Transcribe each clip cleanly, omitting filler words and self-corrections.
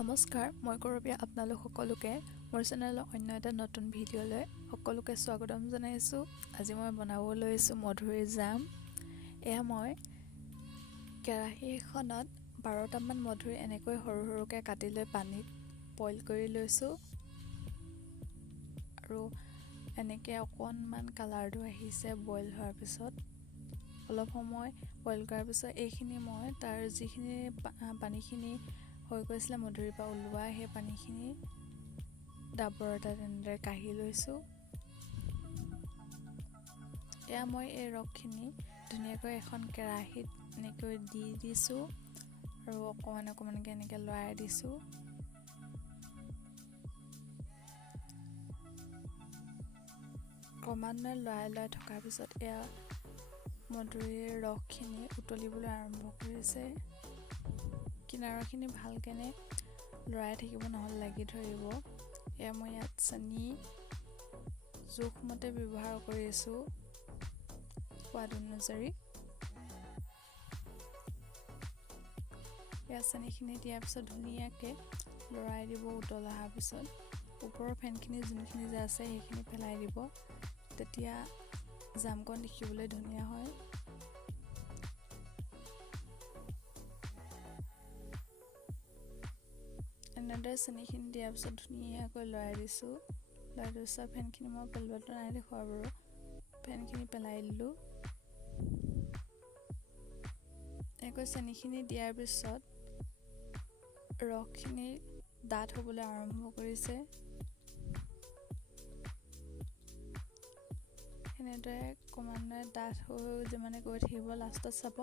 নমস্কাৰ, মই কৰবীয়া আপোনালোক সকলোকে মোৰ চেনেলৰ অন্য এটা নতুন ভিডিঅ'লৈ সকলোকে স্বাগতম জনাইছোঁ। আজি মই বনাব লৈছোঁ মধুৰিৰ জাম। এয়া মই কেৰাহী এখনত 12টামান মধুৰি এনেকৈ সৰু সৰুকৈ কাটি লৈ পানীত বইল কৰি লৈছোঁ আৰু এনেকৈ অকণমান কালাৰটো আহিছে বইল হোৱাৰ পিছত। অলপ সময় বইল কৰাৰ পিছত এইখিনি মই তাৰ যিখিনি পানীখিনি হৈ গৈছিলে মধুৰিৰ পৰা ওলোৱা সেই পানীখিনি ডাবৰ এটা তেনেদৰে কাঢ়ি লৈছোঁ। এয়া মই এই ৰসখিনি ধুনীয়াকৈ এখন কেৰাহীত এনেকৈ দি দিছোঁ আৰু অকণমানকৈ এনেকৈ লৰাই দিছোঁ। ক্ৰমান্বয়ে লৰাই থকাৰ পিছত এয়া মধুৰিৰ ৰসখিনি উতলিবলৈ আৰম্ভ কৰিছে। কিনাৰৰখিনি ভালকেনে লৰাই থাকিব, নহ'লে লাগি ধৰিব। এয়া মই ইয়াত চেনি জোখমতে ব্যৱহাৰ কৰিছোঁ, সোৱাদ অনুযায়ী। এয়া চেনিখিনি দিয়াৰ পিছত ধুনীয়াকৈ লৰাই দিব। উতল অহাৰ পিছত ওপৰৰ ফেনখিনি যোনখিনি যে আছে সেইখিনি পেলাই দিব, তেতিয়া জামকণ দেখিবলৈ ধুনীয়া হয়। এনেদৰে চেনিখিনি দিয়াৰ পিছত ধুনীয়াকৈ লৰাই দিছোঁ। লৰাই দিয়াৰ পিছত ফেনখিনি মই পেলোৱাটো নাই দেখুওৱা বাৰু, ফেনখিনি পেলাই দিলোঁ। এনেকৈ চেনিখিনি দিয়াৰ পিছত ৰসখিনি ডাঠ হ'বলৈ আৰম্ভ কৰিছে। এনেদৰে ক্ৰমান্বয়ে ডাঠ হৈ যিমানে গৈ থাকিব, লাষ্টত চাব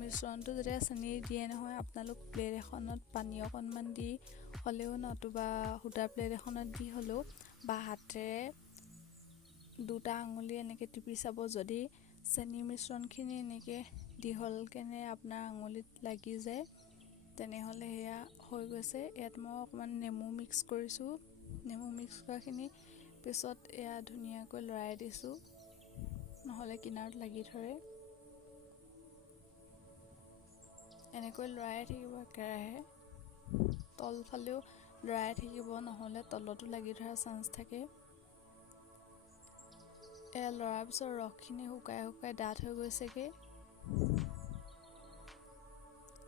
মিশ্ৰণটো যেতিয়া চেনি দিয়ে নহয়, আপোনালোক প্লেট এখনত পানী অকণমান দি হ'লেও, নতুবা সূতাৰ প্লেট এখনত দি হ'লেও বা হাতেৰে 2টা আঙুলি এনেকৈ টিপি চাব। যদি চেনি মিশ্ৰণখিনি এনেকৈ দীঘলকৈ আপোনাৰ আঙুলিত লাগি যায়, তেনেহ'লে সেয়া হৈ গৈছে। ইয়াত মই অকণমান নেমু মিক্স কৰিছোঁ। নেমু মিক্স কৰাখিনি পিছত এয়া ধুনীয়াকৈ লৰাই দিছোঁ, নহ'লে কিনাৰত লাগি ধৰে। এনেকৈ লৰাই থাকিব একেৰাহে, তলফালেও লৰাই থাকিব, নহ'লে তলতো লাগি ধৰাৰ চান্স থাকে। এয়া লৰাৰ পিছত ৰসখিনি শুকাই শুকাই ডাঠ হৈ গৈছেগৈ।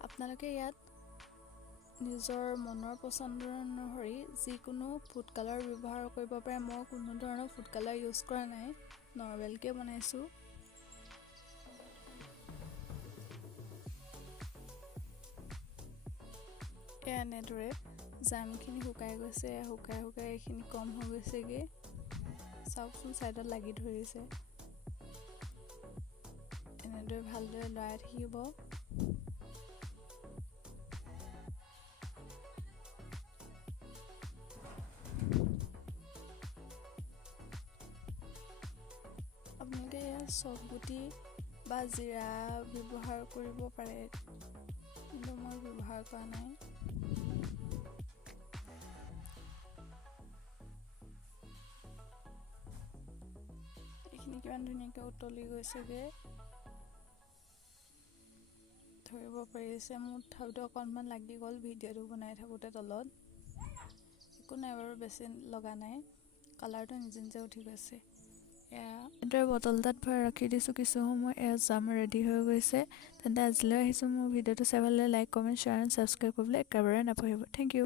আপোনালোকে ইয়াত নিজৰ মনৰ পচন্দৰ অনুসৰি যিকোনো ফুড কালাৰ ব্যৱহাৰ কৰিব পাৰে। মই কোনো ধৰণৰ ফুড কালাৰ ইউজ কৰা নাই, নৰ্মেলকৈ বনাইছোঁ। এনেদৰে জামখিনি শুকাই গৈছে, শুকাই এইখিনি কম হৈ গৈছেগৈ। চাওকচোন, ছাইডত লাগি ধৰিছে। এনেদৰে ভালদৰে লৰাই থাকিব। আপোনালোকে ইয়াত চফগুটি বা জিৰা ব্যৱহাৰ কৰিব পাৰে, কিন্তু মই ব্যৱহাৰ কৰা নাই। এইখিনি কিমান ধুনীয়াকৈ উতলি গৈছেগৈ, ধৰিব পাৰিছে। মোৰ তথাপিতো অকণমান লাগি গ'ল ভিডিঅ'টো বনাই থাকোঁতে তলত। একো নাই বাৰু, বেছি লগা নাই, কালাৰটো নিজে নিজে উঠি গৈছে। এয়া এনেদৰে বটল এটাত ভৰাই ৰাখি দিছোঁ কিছু সময়। এয়া জাম ৰেডি হৈ গৈছে। তেন্তে আজিলৈ আহিছোঁ। মোৰ ভিডিঅ'টো চাই ভাল লাগিলে like, comment, share and subscribe কৰিবলৈ একেবাৰে নাপাহৰিব। Thank U.